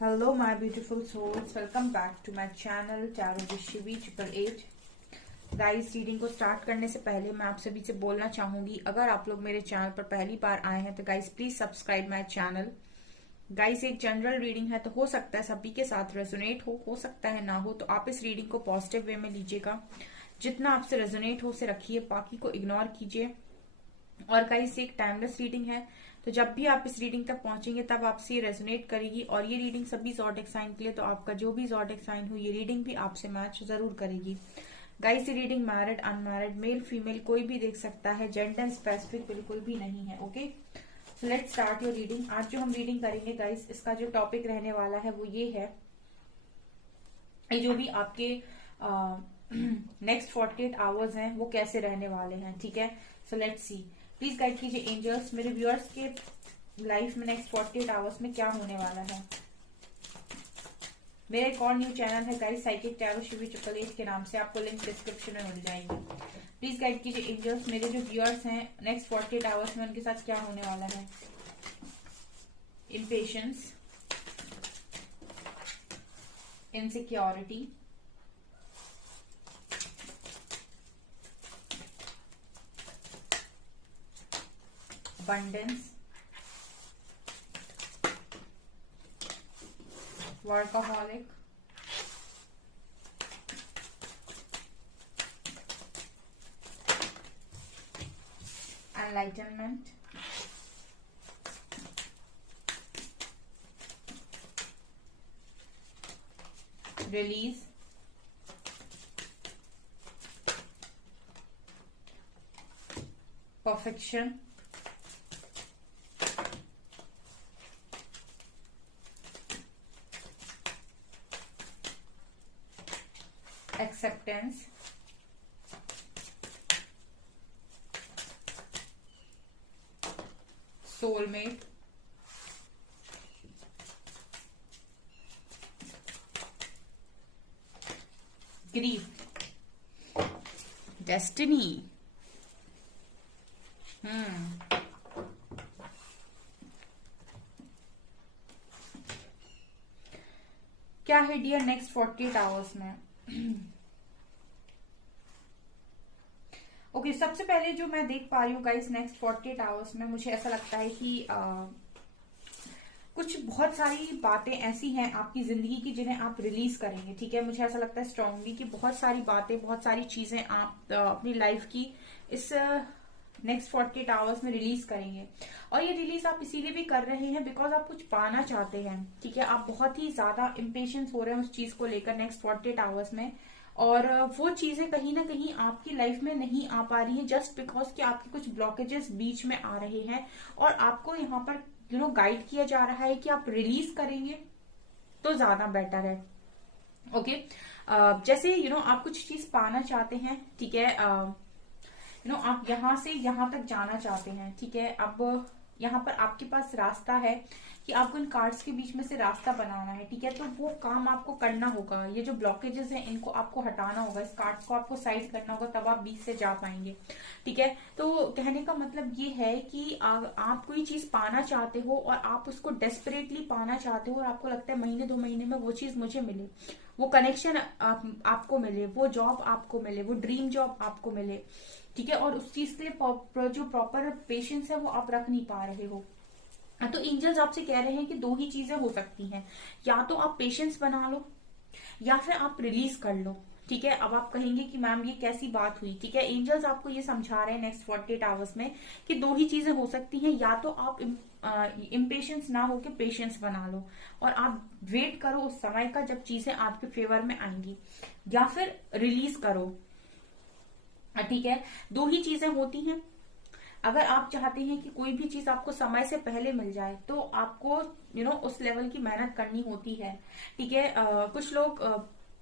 Hello my beautiful souls, welcome back to my channel Tarot with Shivi 888। Guys, reading को start करने से पहले मैं आप सभी से बोलना चाहूंगी, अगर आप लोग मेरे चैनल पर पहली बार आए हैं तो guys please subscribe my channel. Guys, एक जनरल रीडिंग है तो हो सकता है सभी के साथ रेजोनेट हो सकता है ना हो, तो आप इस रीडिंग को पॉजिटिव वे में लीजिएगा। जितना आपसे रेजोनेट हो उसे रखिए, बाकी को इग्नोर कीजिए। और गाइस, एक टाइमलेस रीडिंग है, तो जब भी आप इस रीडिंग तक पहुंचेंगे तब आपसे ये रेजोनेट करेगी। और ये रीडिंग सभी ज़ोडिएक साइन के लिए, तो आपका जो भी ज़ोडिएक साइन हो ये रीडिंग भी आपसे मैच जरूर करेगी। गाइस, ये reading married unmarried male female कोई भी देख सकता है, जेंडर स्पेसिफिक बिल्कुल भी नहीं है। Okay, so let's start your reading. आज जो हम रीडिंग करेंगे गाइस, इसका जो टॉपिक रहने वाला है वो ये है, ये जो भी आपके नेक्स्ट 48 आवर्स हैं वो कैसे रहने वाले हैं। ठीक है, so let's see. Please guide कीजिए एंजल्स, मेरे व्यूअर्स के लाइफ में नेक्स्ट 48 आवर्स में क्या होने वाला है। मेरा एक और न्यू चैनल है गाइस, साइकिक टैरो शिवी 888 के नाम से, आपको लिंक डिस्क्रिप्शन में मिल जाएगी। प्लीज गाइड कीजिए एंजल्स, मेरे जो व्यूअर्स हैं नेक्स्ट 48 आवर्स में उनके साथ क्या होने वाला है। Impatience, insecurity, abundance, workaholic, enlightenment, release, perfection, acceptance, soulmate, grief, destiny। क्या है डियर नेक्स्ट 48 आवर्स में। ओके, सबसे पहले जो मैं देख पा रही हूँ गाइस नेक्स्ट 48 आवर्स में, मुझे ऐसा लगता है कि कुछ बहुत सारी बातें ऐसी हैं आपकी जिंदगी की जिन्हें आप रिलीज करेंगे। ठीक है, मुझे ऐसा लगता है स्ट्रांगली कि बहुत सारी बातें, बहुत सारी चीजें आप अपनी लाइफ की इस नेक्स्ट 48 आवर्स में रिलीज करेंगे। और ये रिलीज आप इसीलिए भी कर रहे हैं बिकॉज आप कुछ पाना चाहते हैं। ठीक है, आप बहुत ही ज्यादा इम्पेशंस हो रहे हैं उस चीज को लेकर नेक्स्ट 48 आवर्स में, और वो चीजें कहीं ना कहीं आपकी लाइफ में नहीं आ पा रही हैं जस्ट बिकॉज कि आपके कुछ ब्लॉकेजेस बीच में आ रहे हैं। और आपको यहाँ पर गाइड किया जा रहा है कि आप रिलीज करेंगे तो ज्यादा बेटर है। ओके, जैसे आप कुछ चीज पाना चाहते हैं। ठीक है, आप यहां से यहां तक जाना चाहते हैं। ठीक है, अब यहाँ पर आपके पास रास्ता है कि आपको इन कार्ड्स के बीच में से रास्ता बनाना है। ठीक है, तो वो काम आपको करना होगा। ये जो ब्लॉकेजेस हैं इनको आपको हटाना होगा, इस कार्ड्स को आपको साइड करना होगा, तब आप बीच से जा पाएंगे। ठीक है, तो कहने का मतलब ये है कि आप कोई चीज पाना चाहते हो और आप उसको डेस्परेटली पाना चाहते हो, और आपको लगता है महीने 2 महीने में वो चीज मुझे मिले, वो कनेक्शन आपको मिले, वो जॉब आपको मिले, वो ड्रीम जॉब आपको मिले। ठीक है, और उस चीज के लिए जो प्रॉपर पेशेंस है वो आप रख नहीं पा रहे हो। तो एंजल्स आपसे कह रहे हैं कि 2 ही चीजें हो सकती हैं, या तो आप पेशेंस बना लो या फिर आप रिलीज कर लो। ठीक है, अब आप कहेंगे कि मैम ये कैसी बात हुई। ठीक है, एंजल्स आपको ये समझा रहे हैं नेक्स्ट 48 आवर्स में कि 2 ही चीजें हो सकती हैं, या तो आप इम्पेशंस ना होके पेशेंस बना लो और आप वेट करो उस समय का जब चीजें आपके फेवर में आएंगी, या फिर रिलीज करो। ठीक है, 2 ही चीजें होती हैं। अगर आप चाहते हैं कि कोई भी चीज आपको समय से पहले मिल जाए तो आपको उस लेवल की मेहनत करनी होती है। ठीक है, कुछ लोग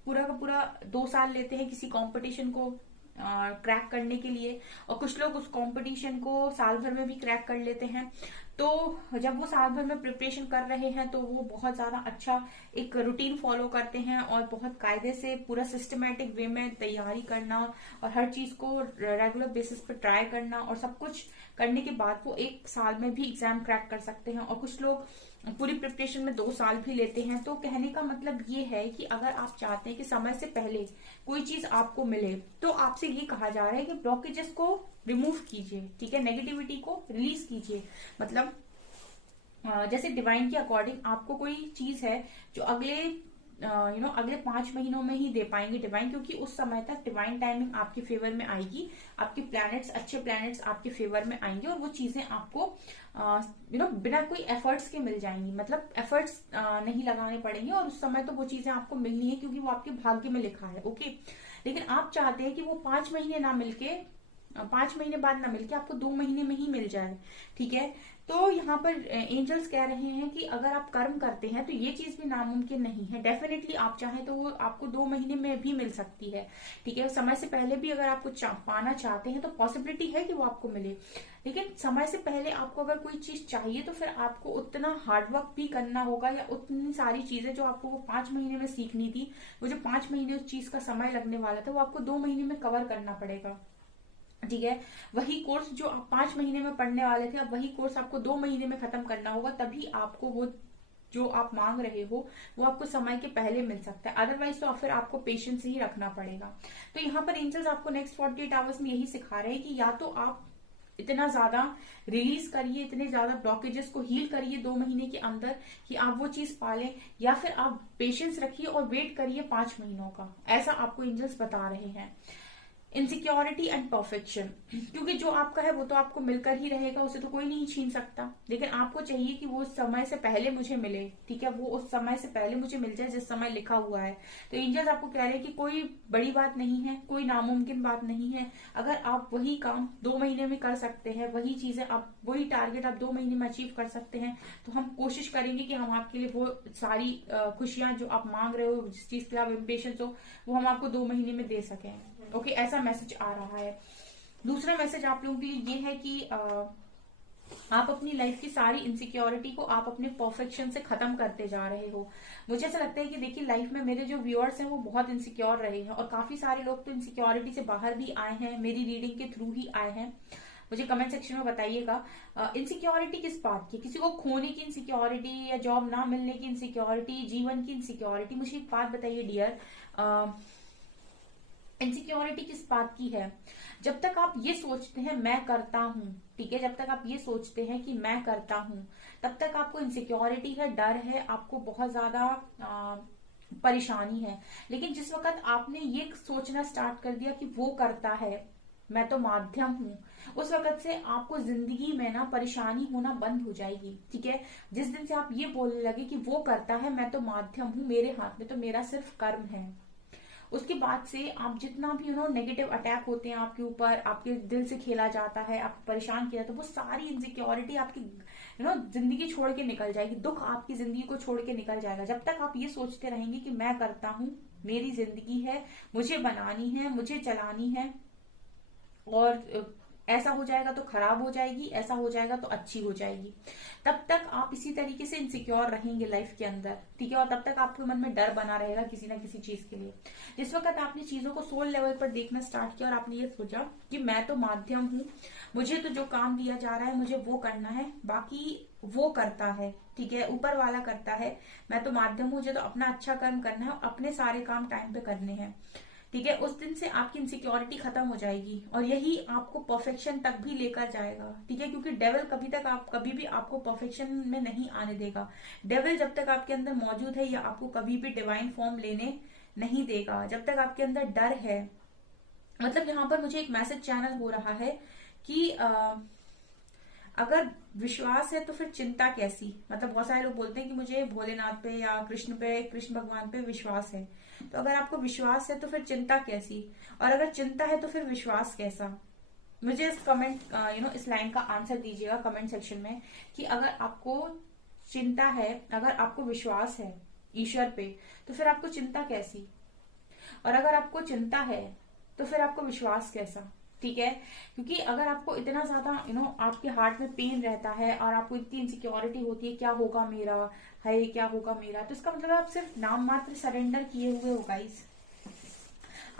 पूरा का पूरा 2 साल लेते हैं किसी कंपटीशन को क्रैक करने के लिए, और कुछ लोग उस कंपटीशन को साल भर में भी क्रैक कर लेते हैं। तो जब वो साल भर में प्रिपरेशन कर रहे हैं तो वो बहुत ज्यादा अच्छा एक रूटीन फॉलो करते हैं और बहुत कायदे से पूरा सिस्टमेटिक वे में तैयारी करना और हर चीज को रेगुलर बेसिस पर ट्राई करना और सब कुछ करने के बाद वो 1 साल में भी एग्जाम क्रैक कर सकते हैं। और कुछ लोग पूरी प्रिपरेशन में 2 साल भी लेते हैं। तो कहने का मतलब ये है कि अगर आप चाहते हैं कि समय से पहले कोई चीज आपको मिले, तो आपसे ये कहा जा रहा है कि ब्लॉकेजेस को रिमूव कीजिए, ठीक है, नेगेटिविटी को रिलीज कीजिए। मतलब जैसे डिवाइन के अकॉर्डिंग आपको कोई चीज है जो अगले अगले 5 महीनों में ही दे पाएंगे डिवाइन, क्योंकि उस समय तक डिवाइन टाइमिंग आपके फेवर में आएगी, आपके प्लैनेट्स, अच्छे प्लैनेट्स आपके फेवर में आएंगे और वो चीजें आपको बिना कोई एफर्ट्स के मिल जाएंगी। मतलब एफर्ट्स नहीं लगाने पड़ेंगे और उस समय तो वो चीजें आपको मिलनी है, क्योंकि वो आपके भाग्य में लिखा है। ओके, लेकिन आप चाहते हैं कि वो 5 महीने ना मिलके 5 महीने बाद ना मिलके आपको 2 महीने में ही मिल जाए, ठीक है। तो यहाँ पर एंजल्स कह रहे हैं कि अगर आप कर्म करते हैं तो ये चीज भी नामुमकिन नहीं है। डेफिनेटली आप चाहें तो वो आपको 2 महीने में भी मिल सकती है, ठीक है। समय से पहले भी अगर आपको पाना चाहते हैं तो पॉसिबिलिटी है कि वो आपको मिले, लेकिन समय से पहले आपको अगर कोई चीज चाहिए तो फिर आपको उतना हार्डवर्क भी करना होगा, या उतनी सारी चीजें जो आपको वो 5 महीने में सीखनी थी, वो जो 5 महीने उस चीज का समय लगने वाला था, वो आपको 2 महीने में कवर करना पड़ेगा, ठीक है। वही कोर्स जो आप 5 महीने में पढ़ने वाले थे, अब वही कोर्स आपको 2 महीने में खत्म करना होगा, तभी आपको वो जो आप मांग रहे हो वो आपको समय के पहले मिल सकता है। अदरवाइज तो फिर आपको पेशेंस ही रखना पड़ेगा। तो यहाँ पर एंजल्स आपको नेक्स्ट 48 आवर्स में यही सिखा रहे हैं कि या तो आप इतना ज्यादा रिलीज करिए, इतने ज्यादा ब्लॉकेजेस को हील करिए 2 महीने के अंदर कि आप वो चीज पालें, या फिर आप पेशेंस रखिए और वेट करिए 5 महीनों का। ऐसा आपको एंजल्स बता रहे हैं। इनसिक्योरिटी एंड परफेक्शन, क्योंकि जो आपका है वो तो आपको मिलकर ही रहेगा, उसे तो कोई नहीं छीन सकता, लेकिन आपको चाहिए कि वो समय से पहले मुझे मिले, ठीक है, वो उस समय से पहले मुझे मिल जाए जिस समय लिखा हुआ है। तो एंजल्स आपको कह रहे हैं कि कोई बड़ी बात नहीं है, कोई नामुमकिन बात नहीं है। अगर आप वही काम 2 महीने में कर सकते हैं, वही चीजें आप, वही टारगेट आप 2 महीने में अचीव कर सकते हैं, तो हम कोशिश करेंगे कि हम आपके लिए वो सारी खुशियां जो आप मांग रहे हो, जिस चीज के आप इम्पेशेंस हो, वो हम आपको 2 महीने में दे सकें। ओके, ऐसा मैसेज आ रहा है। दूसरा मैसेज आप लोगों के लिए ये है कि आप अपनी लाइफ की सारी इनसिक्योरिटी को आप अपने परफेक्शन से खत्म करते जा रहे हो। मुझे ऐसा लगता है कि देखिए, लाइफ में मेरे जो व्यूअर्स हैं वो बहुत इनसिक्योर रहे हैं, और काफी सारे लोग तो इनसिक्योरिटी से बाहर भी आए हैं, मेरी रीडिंग के थ्रू ही आए हैं। मुझे कमेंट सेक्शन में बताइएगा इनसिक्योरिटी किस बात की, किसी को खोने की इनसिक्योरिटी, या जॉब ना मिलने की इनसिक्योरिटी, जीवन की इनसिक्योरिटी। मुझे एक बात बताइए डियर, इनसिक्योरिटी किस बात की है? जब तक आप ये सोचते हैं मैं करता हूं, ठीक है, जब तक आप ये सोचते हैं कि मैं करता हूं, तब तक आपको इनसिक्योरिटी है, डर है, आपको बहुत ज्यादा परेशानी है। लेकिन जिस वक्त आपने ये सोचना स्टार्ट कर दिया कि वो करता है, मैं तो माध्यम हूं, उस वक्त से आपको जिंदगी में ना परेशानी होना बंद हो जाएगी, ठीक है। जिस दिन से आप ये बोलने लगे कि वो करता है, मैं तो माध्यम हूं, मेरे हाथ में तो मेरा सिर्फ कर्म है, उसके बाद से आप जितना भी नेगेटिव अटैक होते हैं आपके ऊपर, आपके दिल से खेला जाता है, आपको परेशान किया, तो वो सारी इनसिक्योरिटी आपकी जिंदगी छोड़ के निकल जाएगी, दुख आपकी जिंदगी को छोड़ के निकल जाएगा। जब तक आप ये सोचते रहेंगे कि मैं करता हूं, मेरी जिंदगी है, मुझे बनानी है, मुझे चलानी है, और ऐसा हो जाएगा तो खराब हो जाएगी, ऐसा हो जाएगा तो अच्छी हो जाएगी, तब तक आप इसी तरीके से इनसिक्योर रहेंगे लाइफ के अंदर, ठीक है। और तब तक आपके मन में डर बना रहेगा किसी ना किसी चीज के लिए। जिस वक्त आपने चीजों को सोल लेवल पर देखना स्टार्ट किया और आपने ये सोचा कि मैं तो माध्यम हूँ, मुझे तो जो काम दिया जा रहा है मुझे वो करना है, बाकी वो करता है, ठीक है, ऊपर वाला करता है, मैं तो माध्यम हूँ, मुझे तो अपना अच्छा कर्म करना है और अपने सारे काम टाइम पे करने हैं, ठीक है। उस दिन से आपकी इनसिक्योरिटी खत्म हो जाएगी, और यही आपको परफेक्शन तक भी लेकर जाएगा, ठीक है, क्योंकि डेविल कभी भी आपको परफेक्शन में नहीं आने देगा। डेविल जब तक आपके अंदर मौजूद है, या आपको कभी भी डिवाइन फॉर्म लेने नहीं देगा, जब तक आपके अंदर डर है। मतलब यहाँ पर मुझे एक मैसेज चैनल हो रहा है कि अगर विश्वास है तो फिर चिंता कैसी। मतलब बहुत सारे लोग बोलते हैं कि मुझे भोलेनाथ पे या कृष्ण भगवान पे विश्वास है, तो अगर आपको विश्वास है तो फिर चिंता कैसी, और अगर चिंता है तो फिर विश्वास कैसा। मुझे इस कमेंट इस लाइन का आंसर दीजिएगा कमेंट सेक्शन में, कि अगर आपको चिंता है, अगर आपको विश्वास है ईश्वर पे, तो फिर आपको चिंता कैसी, और अगर आपको चिंता है तो फिर आपको विश्वास कैसा, ठीक है। क्योंकि अगर आपको इतना ज्यादा आपके हार्ट में पेन रहता है, और आपको इतनी इनसिक्योरिटी होती है क्या होगा मेरा, है क्या होगा मेरा, तो इसका मतलब आप सिर्फ नाम मात्र सरेंडर किए हुए हो गाइस।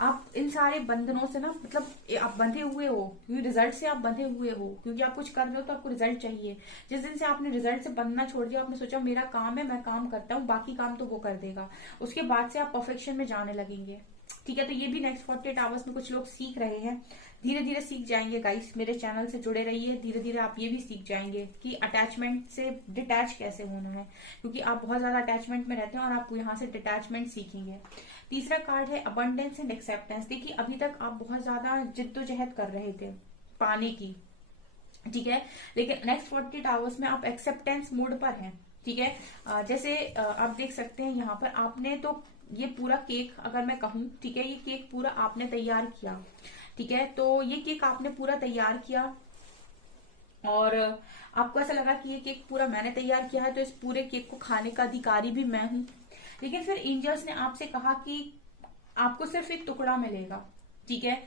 आप इन सारे बंधनों से ना, मतलब आप बंधे हुए हो, क्योंकि रिजल्ट से आप बंधे हुए हो, क्योंकि आप कुछ कर रहे हो तो आपको रिजल्ट चाहिए। जिस दिन से आपने रिजल्ट से बंधना छोड़ दिया, आपने सोचा मेरा काम है, मैं काम करता हूँ, बाकी काम तो वो कर देगा, उसके बाद से आप परफेक्शन में जाने लगेंगे। ठीक है, तो ये भी नेक्स्ट 48 आवर्स में कुछ लोग सीख रहे हैं, धीरे धीरे सीख जाएंगे गाइस। मेरे चैनल से जुड़े रहिए, धीरे धीरे आप ये भी सीख जाएंगे कि अटैचमेंट से डिटैच कैसे होना है, क्योंकि आप बहुत ज्यादा अटैचमेंट में रहते हैं और आप यहाँ से डिटैचमेंट सीखेंगे। तीसरा कार्ड है अबंडेंस एंड एक्सेप्टेंस। देखिए, अभी तक आप बहुत ज्यादा जिद्दोजहद कर रहे थे पाने की, ठीक है, लेकिन नेक्स्ट 48 आवर्स में आप एक्सेप्टेंस मोड पर हैं। ठीक है, जैसे आप देख सकते हैं यहाँ पर, आपने तो ये पूरा केक, अगर मैं कहूँ, ठीक है, ये केक पूरा आपने तैयार किया। ठीक है, तो ये केक आपने पूरा तैयार किया और आपको ऐसा लगा कि ये केक पूरा मैंने तैयार किया है, तो इस पूरे केक को खाने का अधिकारी भी मैं हूं। लेकिन फिर एंजल्स ने आपसे कहा कि आपको सिर्फ एक टुकड़ा मिलेगा। ठीक है,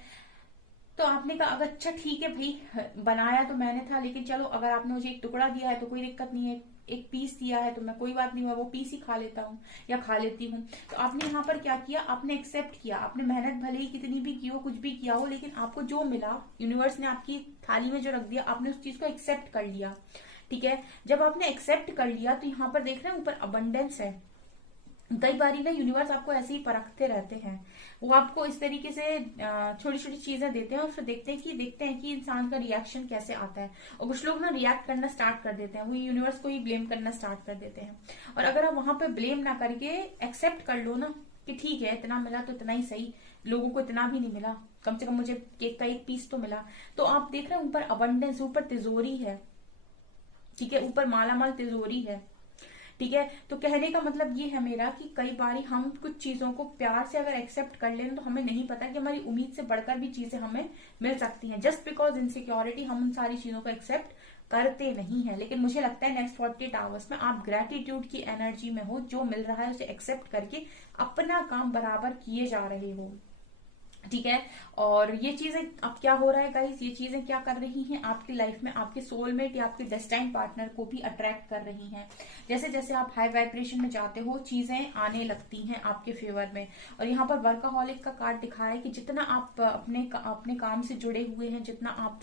तो आपने कहा अगर अच्छा ठीक है भाई, बनाया तो मैंने था, लेकिन चलो अगर आपने मुझे एक टुकड़ा दिया है तो कोई दिक्कत नहीं है, एक पीस दिया है तो मैं, कोई बात नहीं, मैं वो पीस ही खा लेता हूँ या खा लेती हूँ। तो आपने यहाँ पर क्या किया, आपने एक्सेप्ट किया। आपने मेहनत भले ही कितनी भी की हो, कुछ भी किया हो, लेकिन आपको जो मिला, यूनिवर्स ने आपकी थाली में जो रख दिया, आपने उस चीज को एक्सेप्ट कर लिया। ठीक है, जब आपने एक्सेप्ट कर लिया तो यहाँ पर देख रहे हैं ऊपर अबंडेंस है। कई बारी ना यूनिवर्स आपको ऐसे ही परखते रहते हैं, वो आपको इस तरीके से छोटी छोटी चीजें देते हैं और फिर देखते हैं कि इंसान का रिएक्शन कैसे आता है। और कुछ लोग ना रिएक्ट करना स्टार्ट कर देते हैं, वो यूनिवर्स को ही ब्लेम करना स्टार्ट कर देते हैं। और अगर आप वहां पे ब्लेम ना करके एक्सेप्ट कर लो ना कि ठीक है, इतना मिला तो इतना ही सही, लोगों को इतना भी नहीं मिला, कम से कम मुझे केक का एक पीस तो मिला, तो आप देख रहे हैं ऊपर अबंडेंस, ऊपर तिजोरी है। ठीक है, ऊपर मालामाल तिजोरी है। ठीक है, तो कहने का मतलब ये है मेरा कि कई बार हम कुछ चीजों को प्यार से अगर एक्सेप्ट कर लें तो हमें नहीं पता कि हमारी उम्मीद से बढ़कर भी चीजें हमें मिल सकती हैं। जस्ट बिकॉज इनसिक्योरिटी हम उन सारी चीजों को एक्सेप्ट करते नहीं है। लेकिन मुझे लगता है नेक्स्ट 48 आवर्स में आप ग्रेटिट्यूड की एनर्जी में हो, जो मिल रहा है उसे एक्सेप्ट करके अपना काम बराबर किए जा रहे हो। ठीक है, और ये चीजें अब क्या हो रहा है गाइस, ये चीजें क्या कर रही हैं आपकी लाइफ में, आपके सोलमेट या आपके डेस्टाइन पार्टनर को भी अट्रैक्ट कर रही हैं। जैसे जैसे आप हाई वाइब्रेशन में जाते हो, चीजें आने लगती हैं आपके फेवर में। और यहाँ पर वर्काहॉलिक का कार्ड दिखा है कि जितना आप अपने काम से जुड़े हुए हैं, जितना आप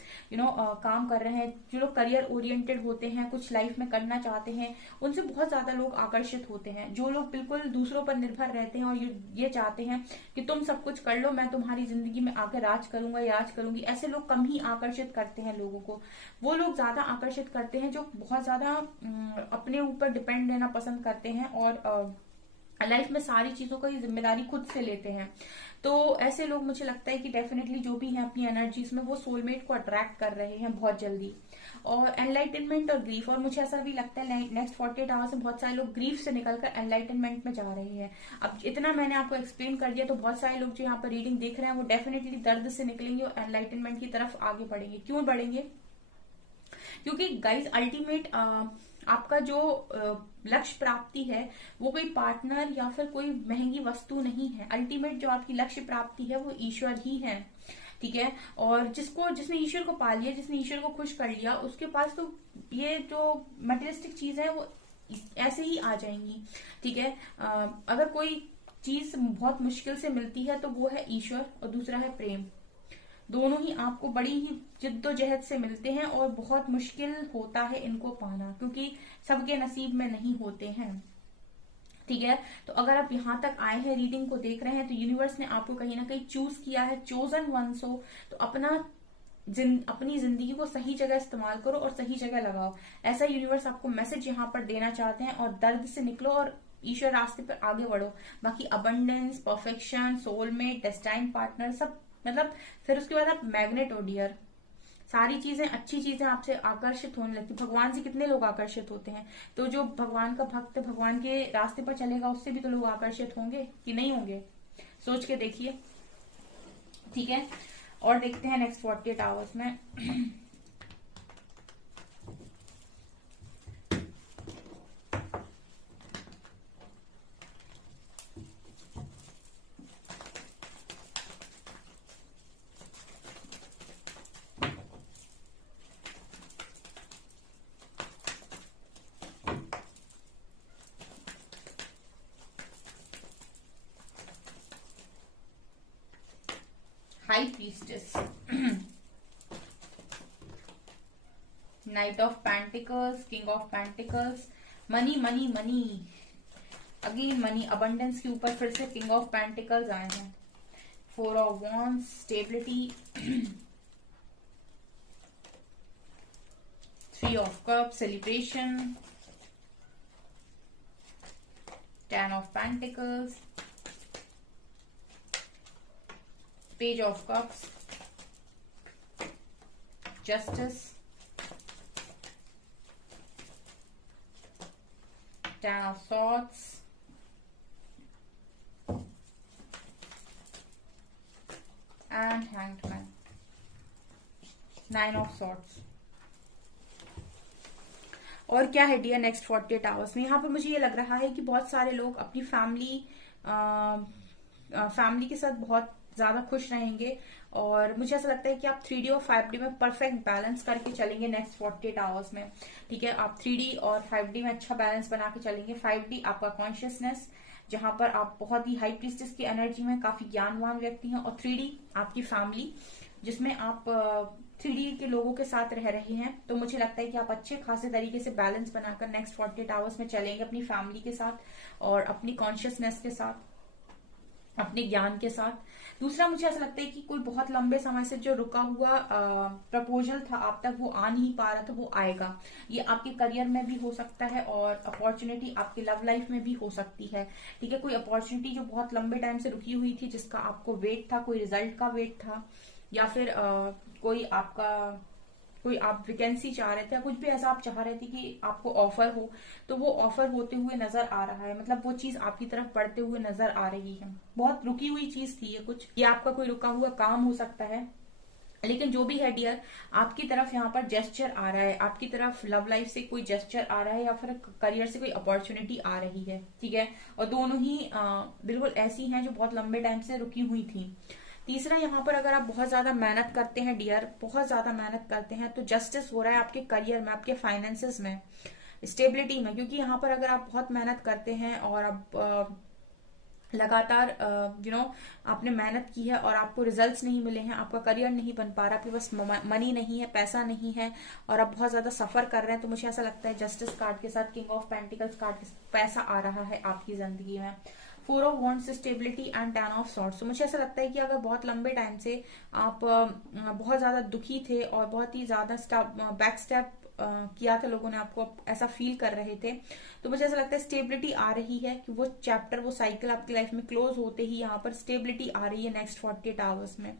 काम कर रहे हैं, जो लोग करियर ओरिएंटेड होते हैं, कुछ लाइफ में करना चाहते हैं, उनसे बहुत ज्यादा लोग आकर्षित होते हैं। जो लोग बिल्कुल दूसरों पर निर्भर रहते हैं और ये चाहते हैं कि तुम सब कुछ कर लो, मैं तुम्हारी जिंदगी में आकर राज करूंगा या राज करूंगी, ऐसे लोग कम ही आकर्षित करते हैं लोगों को। वो लोग ज्यादा आकर्षित करते हैं जो बहुत ज्यादा अपने ऊपर डिपेंड रहना पसंद करते हैं और लाइफ में सारी चीजों की जिम्मेदारी खुद से लेते हैं। तो ऐसे लोग मुझे लगता है कि डेफिनेटली जो भी है अपनी एनर्जीज में, वो सोलमेट को अट्रैक्ट कर रहे हैं बहुत जल्दी। और एनलाइटनमेंट और ग्रीफ, और मुझे ऐसा भी लगता है नेक्स्ट 48 आवर्स में बहुत सारे लोग ग्रीफ से निकलकर एनलाइटनमेंट में जा रहे हैं। अब इतना मैंने आपको एक्सप्लेन कर दिया, तो बहुत सारे लोग जो यहाँ पर रीडिंग देख रहे हैं वो डेफिनेटली दर्द से निकलेंगे और एनलाइटनमेंट की तरफ आगे बढ़ेंगे। क्यों बढ़ेंगे? क्योंकि गाइज अल्टीमेट आपका जो लक्ष्य प्राप्ति है वो कोई पार्टनर या फिर कोई महंगी वस्तु नहीं है। अल्टीमेट जो आपकी लक्ष्य प्राप्ति है वो ईश्वर ही है। ठीक है, और जिसने ईश्वर को पा लिया, जिसने ईश्वर को खुश कर लिया, उसके पास तो ये जो मटेरियलिस्टिक चीज है वो ऐसे ही आ जाएंगी। ठीक है, अगर कोई चीज बहुत मुश्किल से मिलती है तो वो है ईश्वर और दूसरा है प्रेम। दोनों ही आपको बड़ी ही जिद्दोजहद से मिलते हैं और बहुत मुश्किल होता है इनको पाना, क्योंकि सबके नसीब में नहीं होते हैं। ठीक है, तो अगर आप यहाँ तक आए हैं, रीडिंग को देख रहे हैं, तो यूनिवर्स ने आपको कहीं ना कहीं चूज किया है, चोजन वंस हो, तो अपनी जिंदगी को सही जगह इस्तेमाल करो और सही जगह लगाओ। ऐसा यूनिवर्स आपको मैसेज यहाँ पर देना चाहते हैं। और दर्द से निकलो और ईश्वर रास्ते पर आगे बढ़ो। बाकी abundance, perfection, soulmate, destined partner, सब मतलब फिर उसके बाद आप मैग्नेट हो डियर, सारी चीजें, अच्छी चीजें आपसे आकर्षित होने लगती। भगवान से कितने लोग आकर्षित होते हैं, तो जो भगवान का भक्त भगवान के रास्ते पर चलेगा उससे भी तो लोग आकर्षित होंगे कि नहीं होंगे? सोच के देखिए। ठीक है, और देखते हैं नेक्स्ट 48 आवर्स में high priestess, night of pentacles, king of pentacles, money money money, again money, abundance के ऊपर फिर से किंग ऑफ पेंटिकल्स आए हैं, four of wands, stability, three of cups, celebration, ten of pentacles, page of cups, justice, ten of swords, and hanged man, nine of swords. और क्या है dear next 48 hours में? यहाँ पर मुझे ये लग रहा है कि बहुत सारे लोग अपनी फैमिली के साथ बहुत ज्यादा खुश रहेंगे, और मुझे ऐसा लगता है कि आप 3D और 5D में परफेक्ट बैलेंस करके चलेंगे नेक्स्ट 48 आवर्स में। ठीक है, आप 3D और 5D में अच्छा बैलेंस बना के चलेंगे। 5D आपका कॉन्शियसनेस, जहां पर आप बहुत ही हाई प्रीस्टेस की एनर्जी में काफी ज्ञानवान व्यक्ति हैं, और 3D आपकी फैमिली, जिसमें आप 3D के लोगों के साथ रह रहे हैं। तो मुझे लगता है कि आप अच्छे खासे तरीके से बैलेंस बनाकर नेक्स्ट 48 आवर्स में चलेंगे अपनी फैमिली के साथ और अपनी कॉन्शियसनेस के साथ, अपने ज्ञान के साथ। दूसरा, मुझे ऐसा लगता है कि कोई बहुत लंबे समय से जो रुका हुआ प्रपोजल था आप तक, वो आ नहीं पा रहा था, वो आएगा। ये आपके करियर में भी हो सकता है और अपॉर्चुनिटी आपकी लव लाइफ में भी हो सकती है। ठीक है, कोई अपॉर्चुनिटी जो बहुत लंबे टाइम से रुकी हुई थी, जिसका आपको वेट था, कोई रिजल्ट का वेट था, या फिर कोई आप वैकेंसी चाह रहे थे, या कुछ भी ऐसा आप चाह रहे थे कि आपको ऑफर हो, तो वो ऑफर होते हुए नजर आ रहा है। मतलब वो चीज आपकी तरफ बढ़ते हुए नजर आ रही है। बहुत रुकी हुई चीज थी ये कुछ, ये आपका कोई रुका हुआ काम हो सकता है। लेकिन जो भी है डियर, आपकी तरफ यहाँ पर जेस्चर आ रहा है, आपकी तरफ लव लाइफ से कोई जेस्चर आ रहा है, या फिर करियर से कोई अपॉर्चुनिटी आ रही है। ठीक है, और दोनों ही बिल्कुल ऐसी हैं जो बहुत लंबे टाइम से रुकी हुई थी। तीसरा, यहाँ पर अगर आप बहुत ज्यादा मेहनत करते हैं डियर, बहुत ज्यादा मेहनत करते हैं, तो जस्टिस हो रहा है आपके करियर में, आपके फाइनेंसेस में, स्टेबिलिटी में। क्योंकि यहाँ पर अगर आप बहुत मेहनत करते हैं और आप लगातार आपने मेहनत की है और आपको रिजल्ट्स नहीं मिले हैं, आपका करियर नहीं बन पा रहा, आपके पास मनी नहीं है, पैसा नहीं है, और आप बहुत ज्यादा सफर कर रहे हैं, तो मुझे ऐसा लगता है जस्टिस कार्ड के साथ, किंग ऑफ पेंटिकल्स कार्ड के साथ पैसा आ रहा है आपकी जिंदगी में। Four of wands, stability and ten of swords. तो मुझे ऐसा लगता है कि अगर बहुत लंबे टाइम से आप बहुत ज्यादा दुखी थे और बहुत ही ज्यादा बैक स्टेप किया था, लोगों ने आपको ऐसा फील कर रहे थे, तो मुझे ऐसा लगता है स्टेबिलिटी आ रही है कि वो चैप्टर, वो साइकिल आपकी लाइफ में क्लोज होते ही यहाँ पर स्टेबिलिटी आ रही है नेक्स्ट 48 आवर्स में।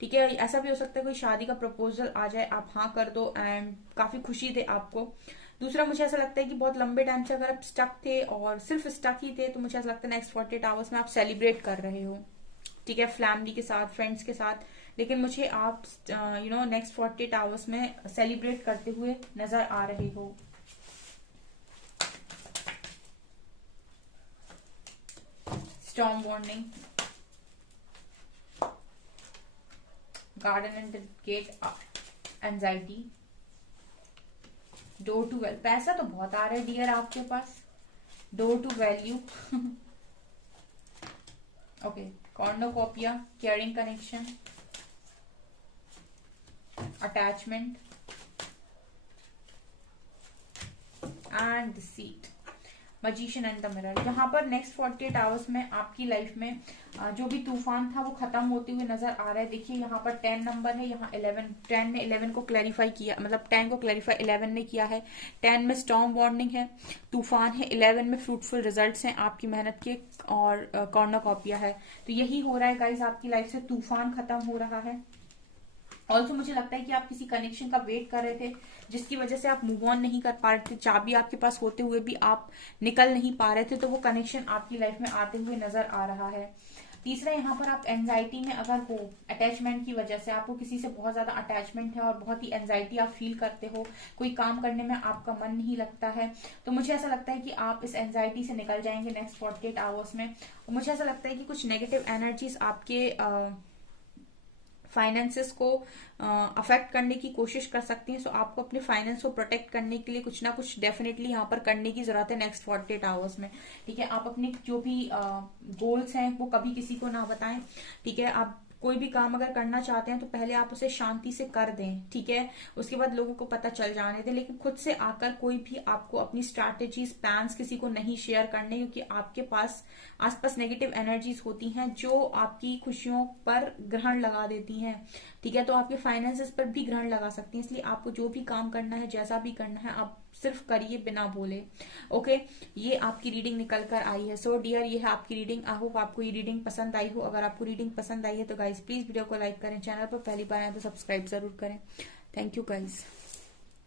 ठीक है, ऐसा भी हो सकता है कोई शादी का प्रपोजल आ जाए, आप हाँ कर दो एंड काफी खुशी दे आपको। दूसरा, मुझे ऐसा लगता है कि बहुत लंबे टाइम से अगर आप स्टक थे और सिर्फ स्टक ही थे, तो मुझे ऐसा लगता है नेक्स्ट 48 आवर्स में आप सेलिब्रेट कर रहे हो। ठीक है, फैमिली के साथ, फ्रेंड्स के साथ, लेकिन मुझे आप नेक्स्ट 48 आवर्स में सेलिब्रेट करते हुए नजर आ रहे हो। Storm warning, garden and gate, anxiety, door to wealth. पैसा तो बहुत आ रहा है डियर आपके पास, door to value, okay, cornucopia, caring connection, attachment and seat, magician and the mirror. यहाँ पर नेक्स्ट 48 आवर्स में आपकी लाइफ में जो भी तूफान था वो खत्म होते हुए नजर आ रहा है। देखिए यहाँ पर 10 नंबर है, यहाँ 11, 10 ने 11 को क्लैरिफाई किया, मतलब 10 को क्लैरिफाई 11 ने किया है। 10 में स्टॉर्म वार्निंग है, तूफान है, 11 में फ्रूटफुल रिजल्ट्स हैं आपकी मेहनत के, और कॉर्नोकॉपिया है। तो यही हो रहा है गाइस, आपकी लाइफ से तूफान खत्म हो रहा है। ऑल्सो मुझे लगता है कि आप किसी कनेक्शन का वेट कर रहे थे, जिसकी वजह से आप मूव ऑन नहीं कर पा रहे थे, चाबी आपके पास होते हुए भी आप निकल नहीं पा रहे थे, तो वो कनेक्शन आपकी लाइफ में आते हुए नजर आ रहा है। तीसरा, यहाँ पर आप एंजाइटी में अगर हो, अटैचमेंट की वजह से आपको किसी से बहुत ज्यादा अटैचमेंट है और बहुत ही एंजाइटी आप फील करते हो, कोई काम करने में आपका मन नहीं लगता है, तो मुझे ऐसा लगता है कि आप इस एंजाइटी से निकल जाएंगे नेक्स्ट 48 आवर्स में। और मुझे ऐसा लगता है कि कुछ नेगेटिव एनर्जीज आपके फाइनेंसेस को अफेक्ट करने की कोशिश कर सकती हैं। सो आपको अपने फाइनेंस को प्रोटेक्ट करने के लिए कुछ ना कुछ डेफिनेटली यहाँ पर करने की जरूरत है नेक्स्ट 48 आवर्स में। ठीक है, आप अपने जो भी गोल्स हैं वो कभी किसी को ना बताएं। ठीक है, आप कोई भी काम अगर करना चाहते हैं तो पहले आप उसे शांति से कर दें, ठीक है, उसके बाद लोगों को पता चल जाने दें, लेकिन खुद से आकर कोई भी आपको अपनी स्ट्रैटेजीज प्लान्स किसी को नहीं शेयर करने, क्योंकि आपके पास आसपास नेगेटिव एनर्जीज होती हैं जो आपकी खुशियों पर ग्रहण लगा देती हैं, ठीक है, तो आपके फाइनेंसेस पर भी ग्रहण लगा सकती हैं। इसलिए आपको जो भी काम करना है, जैसा भी करना है, आप सिर्फ करिए बिना बोले। ओके, ये आपकी रीडिंग निकल कर आई है। सो डियर, ये है आपकी रीडिंग। आई होप आपको ये रीडिंग पसंद आई हो। अगर आपको रीडिंग पसंद आई है तो गाइज प्लीज वीडियो को लाइक करें, चैनल पर पहली बार आए तो सब्सक्राइब जरूर करें। Thank you guys.